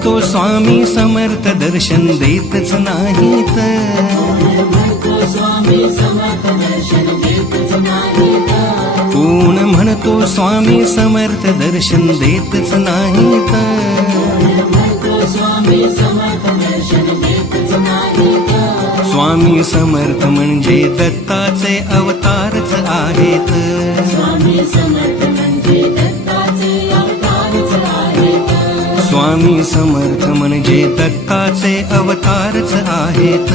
म्हणतो स्वामी समर्थ दर्शन देतच नाहीत. कोण म्हणतो स्वामी समर्थ दर्शन देतच नाहीत. स्वामी समर्थ म्हणजे दत्ताचे अवतारच आहेत. स्वामी समर्थ म्हणजे दत्ताचे अवतारच आहेत.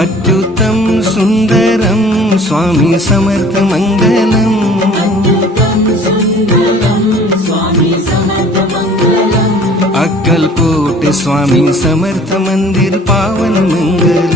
अत्युत्तम सुंदरम स्वामी समर्थ मंगलम. अक्कलकोट स्वामी समर्थ मंदिर पावन मंगल.